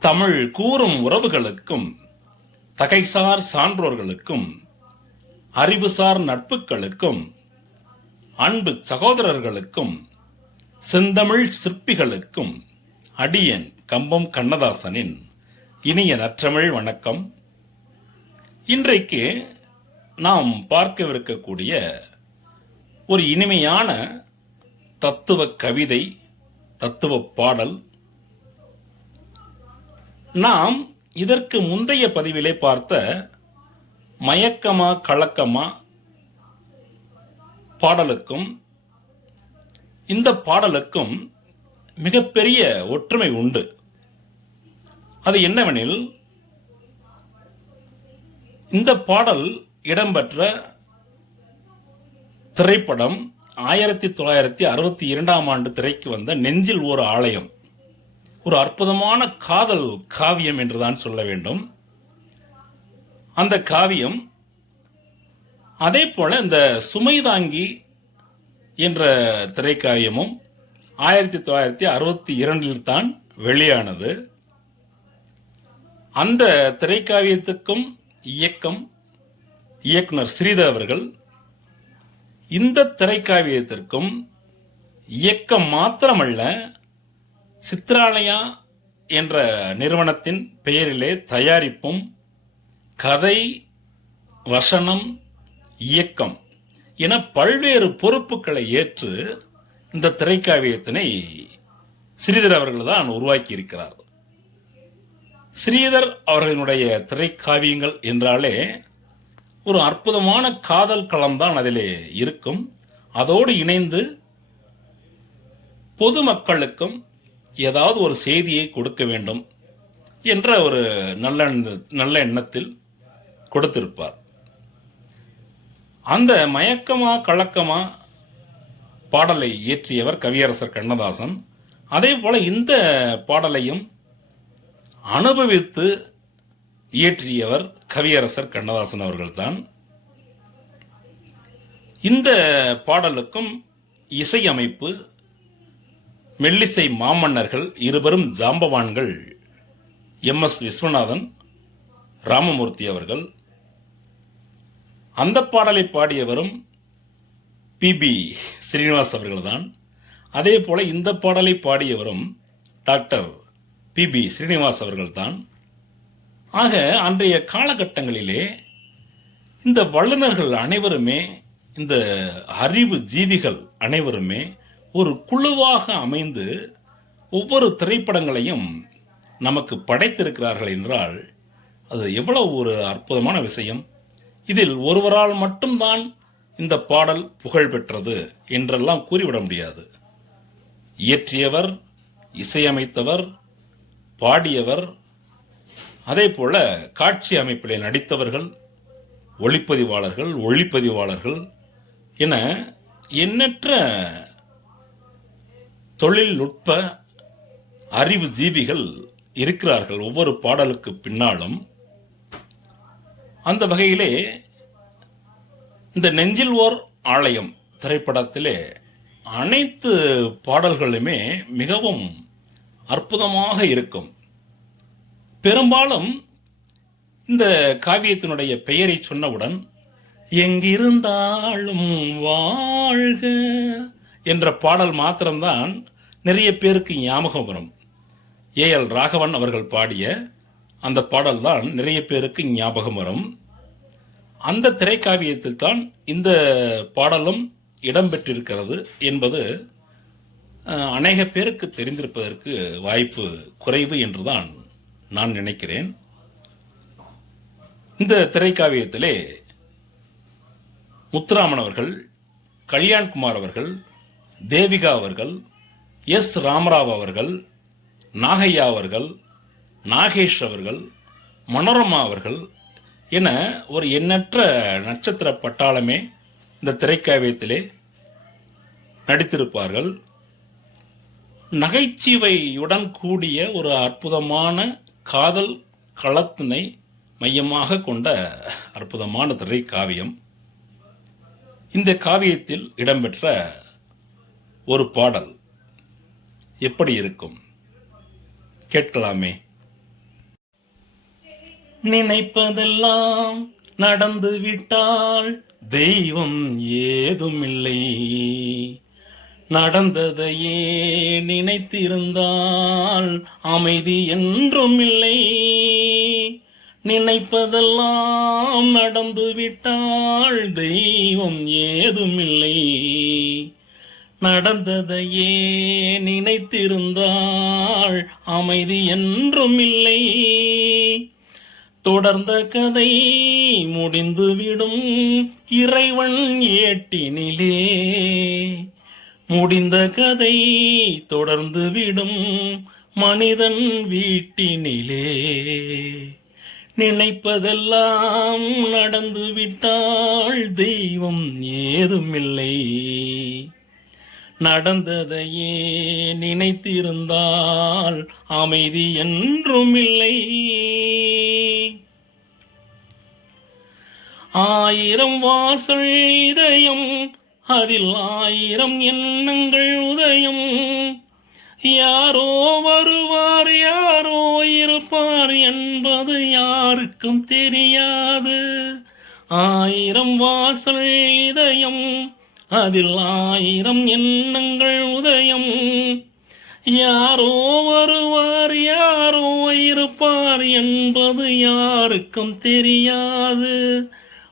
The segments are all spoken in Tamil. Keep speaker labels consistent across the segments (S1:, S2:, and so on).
S1: தமிழ் கூறும் உறவுகளுக்கும் தகைசார் சான்றோர்களுக்கும் அறிவுசார் நட்புகளுக்கும் அன்பு சகோதரர்களுக்கும் செந்தமிழ் சிற்பிகளுக்கும் அடியன் கம்பம் கண்ணதாசனின் இனிய நற்றமிழ் வணக்கம். இன்றைக்கு நாம் பார்க்கவிருக்கக்கூடிய ஒரு இனிமையான தத்துவ கவிதை தத்துவ பாடல் நாம் இதற்கு முந்தைய பதிவிலே பார்த்த மயக்கமா கலக்கமா பாடலுக்கும் இந்த பாடலுக்கும் மிகப்பெரிய ஒற்றுமை உண்டு. அது என்னவெனில் இந்த பாடல் இடம்பெற்ற திரைப்படம் ஆயிரத்தி தொள்ளாயிரத்தி அறுபத்தி இரண்டாம் ஆண்டு திரைக்கு வந்த நெஞ்சில் ஒரு ஆலயம். ஒரு அற்புதமான காதல் காவியம் என்றுதான் சொல்ல வேண்டும். அந்த காவியம் அதே போல இந்த சுமைதாங்கி என்ற திரைக்காவியமும் ஆயிரத்தி தொள்ளாயிரத்தி அறுபத்தி இரண்டில் தான் வெளியானது. அந்த திரைக்காவியத்துக்கும் இயக்கம் இயக்குனர் ஸ்ரீதர் அவர்கள் இந்த திரைக்காவியத்திற்கும் இயக்கம் மாத்திரமல்ல சித்ராலயா என்ற நிறுவனத்தின் பெயரிலே தயாரிப்பும் கதை வசனம் இயக்கம் என பல்வேறு பொறுப்புகளை ஏற்று இந்த திரைக்காவியத்தினை ஸ்ரீதர் அவர்கள் தான் உருவாக்கி இருக்கிறார் ஸ்ரீதர் அவர்களினுடைய திரைக்காவியங்கள் என்றாலே ஒரு அற்புதமான காதல் களம்தான் அதிலே இருக்கும். அதோடு இணைந்து பொதுமக்களுக்கும் ஏதாவது ஒரு செய்தியை கொடுக்க வேண்டும் என்ற ஒரு நல்ல நல்ல எண்ணத்தில் கொடுத்திருப்பார். அந்த மயக்கமா கலக்கமா பாடலை இயற்றியவர் கவியரசர் கண்ணதாசன். அதே போல இந்த பாடலையும் அனுபவித்து இயற்றியவர் கவியரசர் கண்ணதாசன் அவர்கள்தான். இந்த பாடலுக்கும் இசையமைப்பு மெல்லிசை மாமன்னர்கள் இருவரும் ஜாம்பவான்கள். எம். எஸ். விஸ்வநாதன் ராமமூர்த்தி அவர்கள். அந்த பாடலை பாடியவரும் பி. பி. ஸ்ரீனிவாஸ் அவர்கள்தான். அதே போல இந்த பாடலை பாடியவரும் டாக்டர் பி. பி. ஸ்ரீனிவாஸ் அவர்கள்தான். ஆக அன்றைய காலகட்டங்களிலே இந்த வல்லுநர்கள் அனைவருமே இந்த அறிவு ஜீவிகள் அனைவருமே ஒரு குழுவாக அமைந்து ஒவ்வொரு திரைப்படங்களையும் நமக்கு படைத்திருக்கிறார்கள் என்றால் அது எவ்வளவு ஒரு அற்புதமான விஷயம். இதில் ஒருவரால் மட்டும்தான் இந்த பாடல் புகழ் பெற்றது என்றெல்லாம் கூறிவிட முடியாது. இயற்றியவர் இசையமைத்தவர் பாடியவர் அதே போல காட்சி அமைப்பிலே நடித்தவர்கள் ஒளிப்பதிவாளர்கள் ஒளிப்பதிவாளர்கள் என எண்ணற்ற தொழில்நுட்ப அறிவு ஜீவிகள் இருக்கிறார்கள் ஒவ்வொரு பாடலுக்கு பின்னாலும். அந்த வகையிலே இந்த நெஞ்சில் ஓர் ஆலயம் திரைப்படத்திலே அனைத்து பாடல்களுமே மிகவும் அற்புதமாக இருக்கும். பெரும்பாலும் இந்த காவியத்தினுடைய பெயரை சொன்னவுடன் எங்கிருந்தாலும் வாழ்க என்ற பாடல் மாத்திரம்தான் நிறைய பேருக்கு ஞாபகம் வரும். ஏ எல் ராகவன் அவர்கள் பாடிய அந்த பாடல் தான் நிறைய பேருக்கு ஞாபகம் வரும். அந்த திரைக்காவியத்தில் தான் இந்த பாடலும் இடம்பெற்றிருக்கிறது என்பது அநேக பேருக்கு தெரிந்திருப்பதற்கு வாய்ப்பு குறைவு என்றுதான் நான் நினைக்கிறேன். இந்த திரைக்காவியத்திலே முத்துராமன் அவர்கள் கல்யாண்குமார் அவர்கள் தேவிகா அவர்கள் எஸ் ராமராவ் அவர்கள் நாகையா அவர்கள் நாகேஷ் அவர்கள் மனோரமா அவர்கள் என ஒரு எண்ணற்ற நட்சத்திர பட்டாளமே இந்த திரைக்காவியத்திலே நடித்திருப்பார்கள். நகைச்சுவையுடன் கூடிய ஒரு அற்புதமான காதல் களத்தினை மையமாக கொண்ட அற்புதமான திரைக்காவியம். இந்த காவியத்தில் இடம்பெற்ற ஒரு பாடல். எப்படி இருக்கும்? கேட்கலாமே. நினைப்பதெல்லாம் நடந்து விட்டால் தெய்வம் ஏதுமில்லை. நடந்ததையே நினைத்திருந்தால் அமைதி என்றும் இல்லை நினைப்பதெல்லாம் நடந்து விட்டால் தெய்வம் ஏதுமில்லை. நடந்ததையே நினைத்திருந்தாள். அமைதி என்றும் இல்லை. தொடர்ந்த கதை முடிந்துவிடும் இறைவன் ஏட்டினிலே. முடிந்த கதை தொடர்ந்து விடும் மனிதன் வீட்டினிலே. நினைப்பதெல்லாம் நடந்து விட்டால் தெய்வம் ஏதுமில்லை. நடந்ததையே நினைத்திருந்தால் அமைதி என்றும் இல்லை ஆயிரம் வாசல் இதயம் அதில் ஆயிரம் எண்ணங்கள் உதயம். யாரோ வருவார் யாரோ இருப்பார் என்பது யாருக்கும் தெரியாது. ஆயிரம் வாசல் இதயம் அதில் ஆயிரம் எண்ணங்கள் உதயம். யாரோ வருவார் யாரோ இருப்பார் என்பது யாருக்கும் தெரியாது.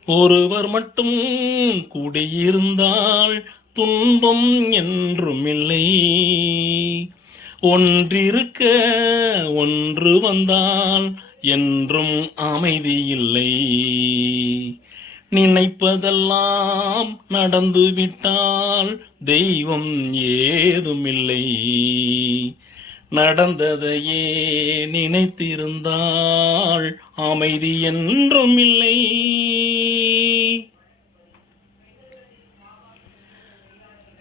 S1: ஒருவர் மட்டும் கூடியிருந்தால் துன்பம் என்றுமில்லை ஒன்றிருக்க ஒன்று வந்தால் என்றும் அமைதி இல்லை. நினைப்பதெல்லாம் நடந்துவிட்டால் தெய்வம் ஏதுமில்லை. நடந்ததையே நினைத்திருந்தால் அமைதி என்றும் இல்லை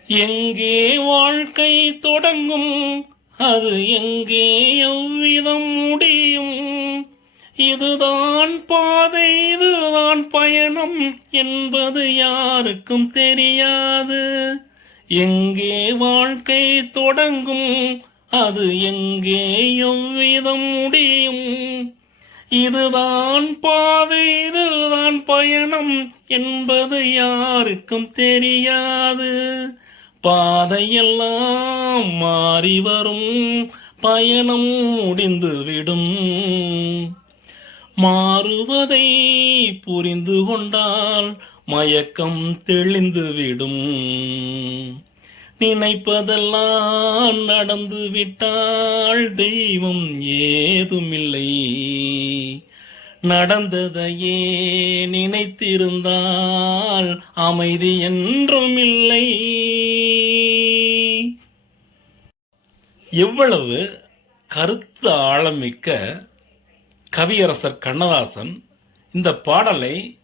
S1: எங்கே வாழ்க்கை தொடங்கும் அது எங்கே எவ்விதம் முடியும். இதுதான் பாதை தான் பயணம் என்பது யாருக்கும் தெரியாது. எங்கே வாழ்க்கை தொடங்கும் அது எங்கே எவ்விதம் முடியும். இதுதான் பாதை இதுதான் பயணம் என்பது யாருக்கும் தெரியாது. பாதையெல்லாம் மாறி வரும் பயணம் முடிந்துவிடும். மாறுவதை புரிந்து கொண்டால் மயக்கம் தெளிந்துவிடும் நினைப்பதெல்லாம் நடந்து விட்டால் தெய்வம் ஏதுமில்லை. நடந்ததையே நினைத்திருந்தால் அமைதி என்றும் இல்லை எவ்வளவு கருத்து ஆழமிக்க கவியரசர் கண்ணதாசன் இந்த பாடலை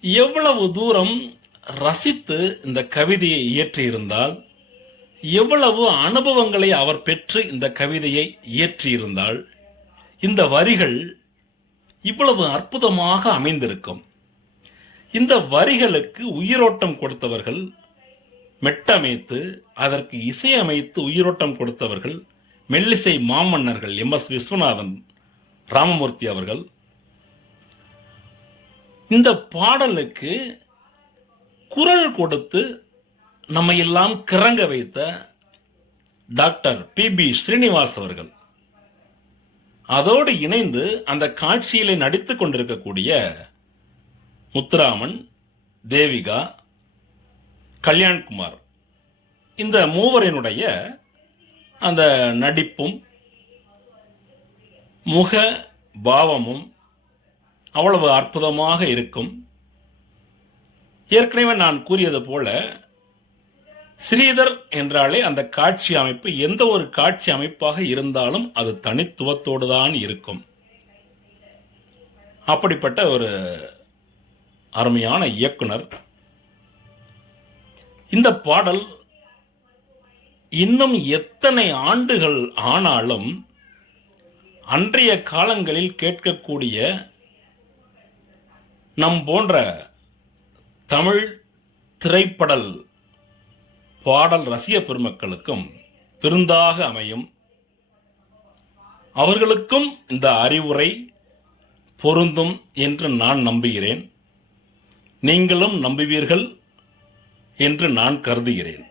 S1: எவ்வளவு தூரம் ரசித்து இந்த கவிதையை இயற்றியிருந்தால் எவ்வளவு அனுபவங்களை அவர் பெற்று இந்த கவிதையை இயற்றியிருந்தால் இந்த வரிகள் இவ்வளவு அற்புதமாக அமைந்திருக்கும். இந்த வரிகளுக்கு உயிரோட்டம் கொடுத்தவர்கள் மெட்டமைத்து அதற்கு இசையமைத்து உயிரோட்டம் கொடுத்தவர்கள் மெல்லிசை மாமன்னர்கள் எம் எஸ் விஸ்வநாதன் ராமமூர்த்தி அவர்கள் இந்த பாடலுக்கு குரல் கொடுத்து நம்ம எல்லாம் கிறங்க வைத்த டாக்டர் பி பி ஸ்ரீனிவாஸ் அவர்கள். அதோடு இணைந்து அந்த காட்சியிலே நடித்து கொண்டிருக்கக்கூடிய முத்துராமன் தேவிகா கல்யாண்குமார் இந்த மூவரினுடைய அந்த நடிப்பும் முக பாவமும் அவ்வளவு அற்புதமாக இருக்கும். ஏற்கனவே நான் கூறியது போல ஸ்ரீதர் என்றாலே அந்த காட்சி அமைப்பு எந்த ஒரு காட்சி அமைப்பாக இருந்தாலும் அது தனித்துவத்தோடு தான் இருக்கும். அப்படிப்பட்ட ஒரு அருமையான இயக்குனர். இந்த பாடல் இன்னும் எத்தனை ஆண்டுகள் ஆனாலும் அன்றைய காலங்களில் கேட்கக்கூடிய நம் போன்ற தமிழ் திரைப்படல் பாடல் ரசிக பெருமக்களுக்கும் விருந்தாக அமையும். அவர்களுக்கும் இந்த அறிவுரை பொருந்தும் என்று நான் நம்புகிறேன். நீங்களும் நம்புவீர்கள் என்று நான் கருதுகிறேன்.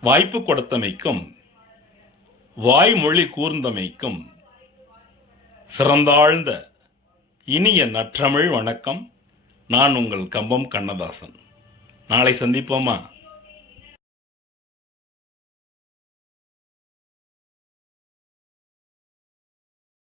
S1: வாய்ப்பு கொடுத்தமைக்கும் வாய்மொழி கூர்ந்தமைக்கும் சிறந்தாழ்ந்த இனிய நற்றமிழ் வணக்கம். நான் உங்கள் கம்பம் கண்ணதாசன். நாளை சந்திப்போமா?